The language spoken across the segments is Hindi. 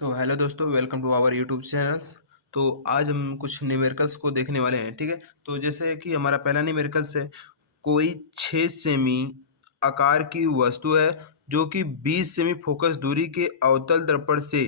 तो हेलो दोस्तों, welcome to our YouTube channels. तो आज हम कुछ न्यूमेरिकल्स को देखने वाले हैं। ठीक है, तो जैसे कि हमारा पहला न्यूमेरिकल्स है, कोई 6 सेमी आकार की वस्तु है जो कि 20 सेमी फोकस दूरी के अवतल दर्पण से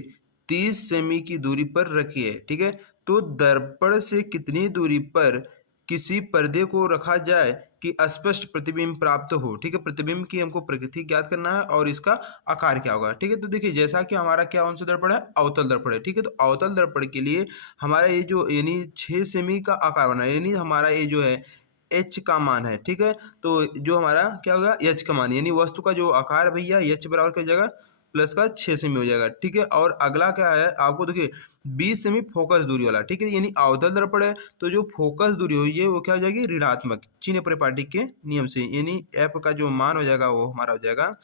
30 सेमी की दूरी पर रखी है। ठीक है, तो दर्पण से कितनी दूरी पर किसी पर्दे को रखा जाए कि स्पष्ट प्रतिबिंब प्राप्त हो। ठीक है, प्रतिबिंब की हमको प्रकृति ज्ञात करना है और इसका आकार क्या होगा। ठीक है, तो देखिए जैसा कि हमारा क्या कौन सा दर्पण है, अवतल दर्पण है। ठीक है, तो अवतल दर्पण के लिए हमारा ये जो यानी 6 सेमी का आकार बना है, यानी हमारा ये जो है एच का मान है। ठीक है, तो जो हमारा क्या होगा, एच का मान, यानी वस्तु का जो आकार है भैया एच बराबर क्या हो जाएगा, प्लस का 6 सेमी हो जाएगा। ठीक है, और अगला क्या है आपको देखिए 20 सेमी फोकस दूरी वाला। ठीक है, यानी अवतल दर्पण है तो जो फोकस दूरी हुई है वो क्या हो जाएगी, ऋणात्मक, चिन्ह परिपाटी के नियम से, यानी एफ का जो मान हो जाएगा वो हमारा हो जाएगा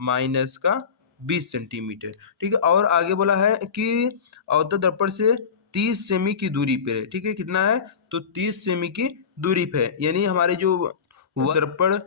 माइनस का 20 सेंटीमीटर। ठीक है, और आगे बोला है कि अवतल दर्पण से 30 सेमी की दूरी पे है। ठीक है, कितना है तो 30 सेमी की दूरी पे है, यानी हमारे जो दर्पण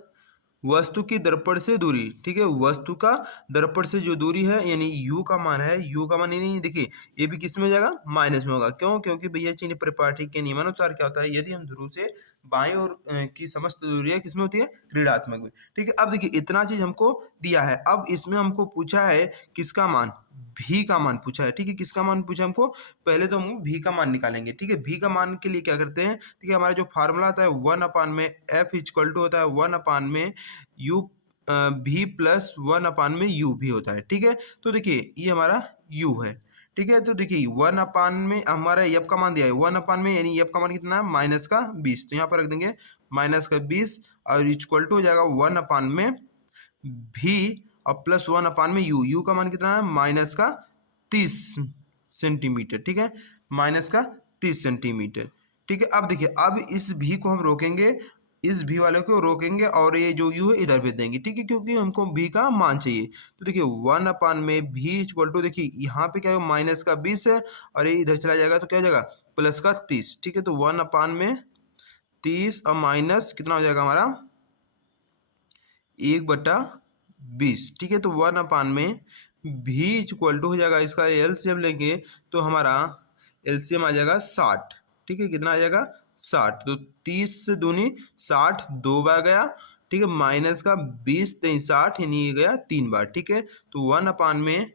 वस्तु की दर्पण से दूरी। ठीक है, वस्तु का दर्पण से जो दूरी है यानी u का मान है, u का मान यानी देखिए ये भी किस में हो जाएगा, माइनस में होगा। क्यों? क्योंकि भैया चिन्ह परिपाटी के नियमानुसार क्या होता है, यदि हम ध्रुव से बाएं और की समस्त दूरियां किसमें होती है, ऋणात्मक में। ठीक है, अब देखिए इतना चीज हमको दिया है, अब इसमें हमको पूछा है किसका मान, भी का मान पूछा है। ठीक है, किसका मान पूछा हमको, पहले तो हम भी का मान निकालेंगे। ठीक है, भी का मान के लिए क्या करते हैं, ठीक है, हमारा जो फार्मूला आता है 1 में एफ इक्वल टू होता है 1 में यू भी प्लस 1 में यू भी होता है। ठीक है, तो देखिए ये हमारा यू है। ठीक है, तो देखिए 1 में हमारा एफ का मान दिया है 1 में, यानी एफ का मान कितना है, माइनस का 20, तो यहाँ पर रख देंगे माइनस का 20 और इक्वल टू हो जाएगा 1 में भी और प्लस 1 में यू, यू का मान कितना है, माइनस का 30 सेंटीमीटर। ठीक है, माइनस का 30 सेंटीमीटर। ठीक है, अब देखिए अब इस भी को हम रोकेंगे, इस भी वाले को रोकेंगे और ये जो यू है इधर भेज देंगे। ठीक है, क्योंकि हमको भी का मान चाहिए। तो देखिए 1 में भी इक्वल टू, देखिए यहाँ पे क्या है, माइनस का 20 है और ये इधर चला जाएगा तो क्या हो जाएगा, प्लस का 30। ठीक है, तो 1 में 30 और माइनस कितना हो जाएगा हमारा 1/20। ठीक है, तो 1 में भी इक्वल टू हो जाएगा, इसका एलसीएम लेंगे तो हमारा एलसीएम आ जाएगा 60। ठीक है, कितना आ जाएगा 60, तो 30 से दूनी 60 दो बार गया। ठीक है, माइनस का 20 तेईस 60 यानी ये गया 3 बार। ठीक है, तो 1 में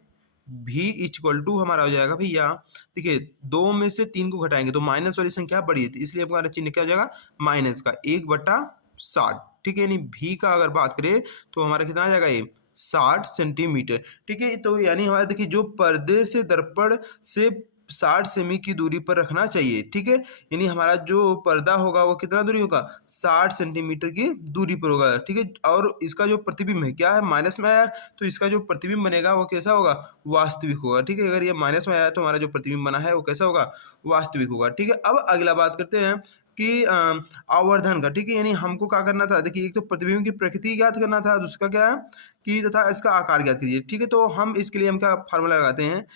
भी इक्वल टू हमारा हो जाएगा भैया, देखिए 2 में से 3 को घटाएंगे तो माइनस वाली संख्या बड़ी है, तो इसलिए हमारा चिन्ह क्या हो जाएगा, माइनस का 1/60। ठीक है, यानी भी का अगर बात करें तो हमारा कितना आ जाएगा, ये 60 सेंटीमीटर। ठीक है, तो यानी हमारा देखिए जो पर्दे से दर्पण से 60 सेमी की दूरी पर रखना चाहिए। ठीक है, यानी हमारा जो पर्दा होगा वो कितना दूरी होगा, 60 सेंटीमीटर की दूरी पर होगा। ठीक है, और इसका जो प्रतिबिंब है क्या है, माइनस में आया, तो इसका जो प्रतिबिंब बनेगा वो कैसा होगा, वास्तविक होगा। ठीक है, अगर ये माइनस में आया तो हमारा जो प्रतिबिंब बना है वो कैसा होगा, वास्तविक होगा। ठीक है, अब अगला बात करते हैं कि आवर्धन का। ठीक है, यानी हमको क्या करना था, देखिए एक तो प्रतिबिंब की प्रकृति ज्ञात करना था, दूसरा क्या है कि तथा इसका आकार ज्ञात कीजिए। ठीक है, तो हम इसके लिए हम क्या फार्मूला लगाते हैं,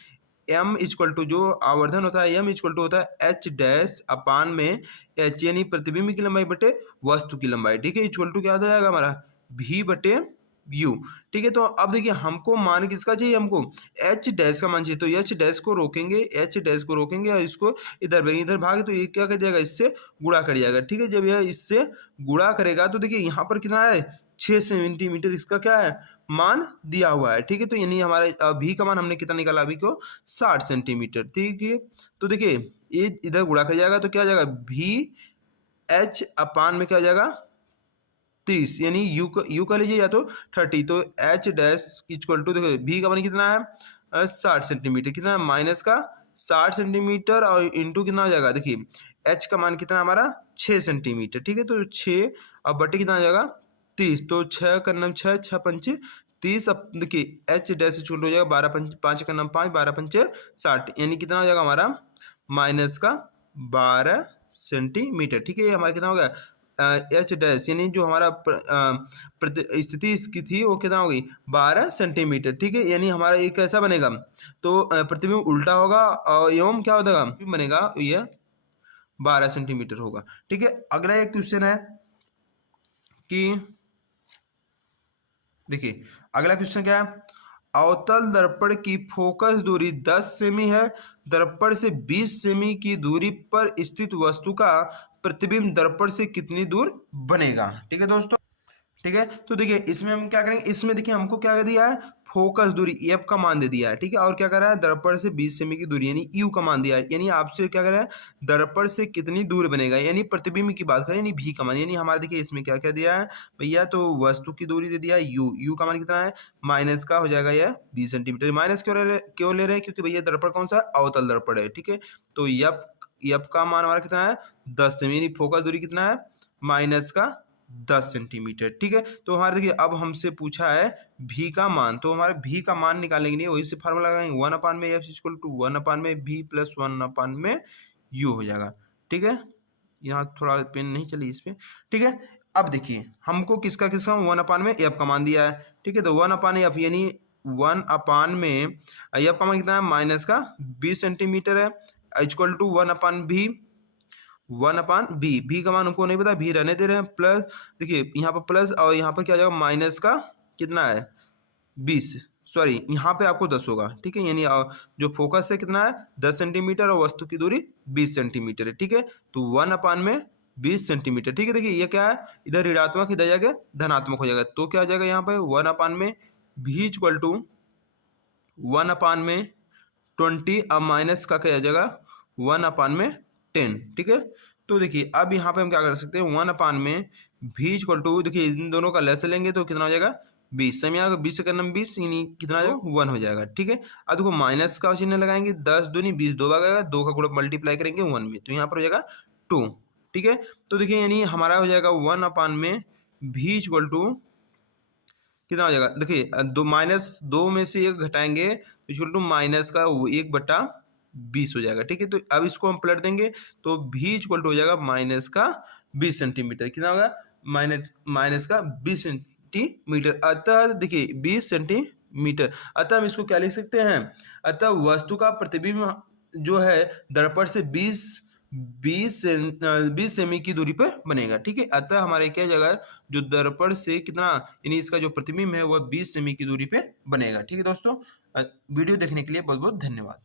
एम इक्वल टू जो आवर्धन होता है, एम इक्वल टू होता है एच डैश अपान में एच, यानी प्रतिबिंब की लंबाई बटे वस्तु की लंबाई। ठीक है, इक्वल टू क्या हो जाएगा हमारा, भी बटे यू। ठीक है, तो अब देखिए हमको मान किसका चाहिए, हमको एच डैश का मान चाहिए, तो एच डैश को रोकेंगे, एच डैश को रोकेंगे और इसको इधर भागेंगे, इधर भागे तो ये क्या कर जाएगा, इससे गुणा कर जाएगा। ठीक है, जब यह इससे गुणा करेगा तो देखिए यहाँ पर कितना है, 6 सेंटीमीटर इसका क्या है, मान दिया हुआ है। ठीक है, तो यानी हमारा भी का मान हमने कितना निकाला, अभी को 60 सेंटीमीटर। ठीक है, तो देखिए ये इधर गुणा कर जाएगा तो क्या हो जाएगा, भी एच अपान में क्या हो जाएगा 30, यानी यू का लीजिए या तो 30, तो एच डैश इक्वल टू देखो भी का मान कितना है, 60 सेंटीमीटर, कितना है, माइनस का 60 सेंटीमीटर और इंटू कितना हो जाएगा, देखिए एच का मान कितना हमारा 6 सेंटीमीटर। ठीक है, तो 6 अब बटे कितना आ जाएगा 30, तो 6 का नाम 6 6 पंचे 30, अब देखिए एच डैश इक्वल हो जाएगा 12 5 का नाम 5 12 पंचे 60, यानी कितना हो जाएगा हमारा माइनस का 12 सेंटीमीटर। ठीक है, ये हमारा कितना हो गया, एच डैश, यानी जो हमारा स्थिति इसकी थी वो कितना होगी, 12 सेंटीमीटर। ठीक है, यानी हमारा ये कैसा बनेगा, तो प्रतिबिंब उल्टा होगा और एवं क्या होगा बनेगा, ये 12 सेंटीमीटर होगा। ठीक है, अगला एक क्वेश्चन है कि देखिए अगला क्वेश्चन क्या है, अवतल दर्पण की फोकस दूरी 10 सेमी है, दर्पण से 20 सेमी की दूरी पर स्थित वस्तु का प्रतिबिंब दर्पण से कितनी दूर बनेगा। ठीक है दोस्तों, ठीक है। तो देखिए इसमें हम क्या करेंगे, इसमें देखिए हमको क्या दिया है, फोकस दूरी एफ का मान दे दिया है, ठीक है। और क्या कर रहा है, दर्पण से 20 सेमी की दूरी यानी यू का मान दिया है, यानी आपसे क्या कर रहा है, दर्पण से कितनी दूर बनेगा, यानी प्रतिबिंब की बात करें, यानी भी का मान, यानी हमारे देखिए इसमें क्या क्या दिया है भैया, तो वस्तु की दूरी दे दिया है यू, यू का मान कितना है, माइनस का हो जाएगा यह 20 सेंटीमीटर। माइनस क्यों ले रहे हैं, क्योंकि भैया दर्पण कौन सा है, अवतल दर्पण है, ठीक है। तो यप का मान हमारा कितना है 10 सेमी, यानी फोकस दूरी कितना है माइनस का 10 सेंटीमीटर, ठीक है। तो हमारे देखिए अब हमसे पूछा है भी का मान, तो हमारे भी का मान निकालने के लिए वही से फार्मूला लगाएंगे 1/में एफ इक्वल टू 1/में भी प्लस 1/में यू हो जाएगा, ठीक है। यहाँ थोड़ा पेन नहीं चली इस पे, ठीक है। अब देखिए हमको किसका 1/में एफ का मान दिया है, ठीक है। तो 1/एफ यानी 1/में एफ का मान कितना है माइनस का 20 सेंटीमीटर है, इक्वल टू 1/भी, 1/भी, भी का मान हमको नहीं पता, भी रहने दे रहे हैं, प्लस देखिए यहाँ पर प्लस और यहाँ पर क्या आ जाएगा माइनस का कितना है 20, सॉरी यहाँ पे आपको 10 होगा, ठीक है। यानी जो फोकस है कितना है 10 सेंटीमीटर और वस्तु की दूरी 20 सेंटीमीटर है, ठीक है। तो 1/में 20 सेंटीमीटर, ठीक है। देखिए ये क्या है, इधर ऋणात्मक इधर जाएगा धनात्मक हो जाएगा, तो क्या हो जाएगा यहाँ पे 1/में भी इक्वल टू 1/में 20, अब माइनस का क्या आ जाएगा 1/में 10, ठीक है। तो देखिए अब यहाँ पे हम क्या कर सकते हैं 1/में भी इक्वल टू, देखिए इन दोनों का लेस लेंगे तो कितना हो जाएगा 20, समय आएगा 20 से करना 20 यानी कितना आ जाएगा 1 हो जाएगा, ठीक है। अब देखो माइनस का चिन्ह लगाएंगे, 10 दूनी 20, 2 बार आएगा, 2 का गुणा मल्टीप्लाई करेंगे 1 में, तो यहाँ पर हो जाएगा 2, ठीक है। तो देखिए यानी हमारा हो जाएगा 1/में भी इक्वल टू कितना हो जाएगा, देखिए दो माइनस 2 में से 1 घटाएंगे तो इक्वल टू माइनस का 1/20 हो जाएगा, ठीक है। तो अब इसको हम पलट देंगे तो भी इक्वल टू हो जाएगा माइनस का 20 सेंटीमीटर, कितना होगा माइनस का 20 सेंटीमीटर, अतः देखिए 20 सेंटीमीटर, अतः हम इसको क्या लिख सकते हैं, अतः वस्तु का प्रतिबिंब जो है दर्पण से 20 सेमी की दूरी पर बनेगा, ठीक है। अतः हमारे क्या जगह जो दर्पण से कितना यानी इसका जो प्रतिबिंब है वह 20 सेमी की दूरी पे बनेगा, ठीक है दोस्तों। वीडियो देखने के लिए बहुत बहुत धन्यवाद।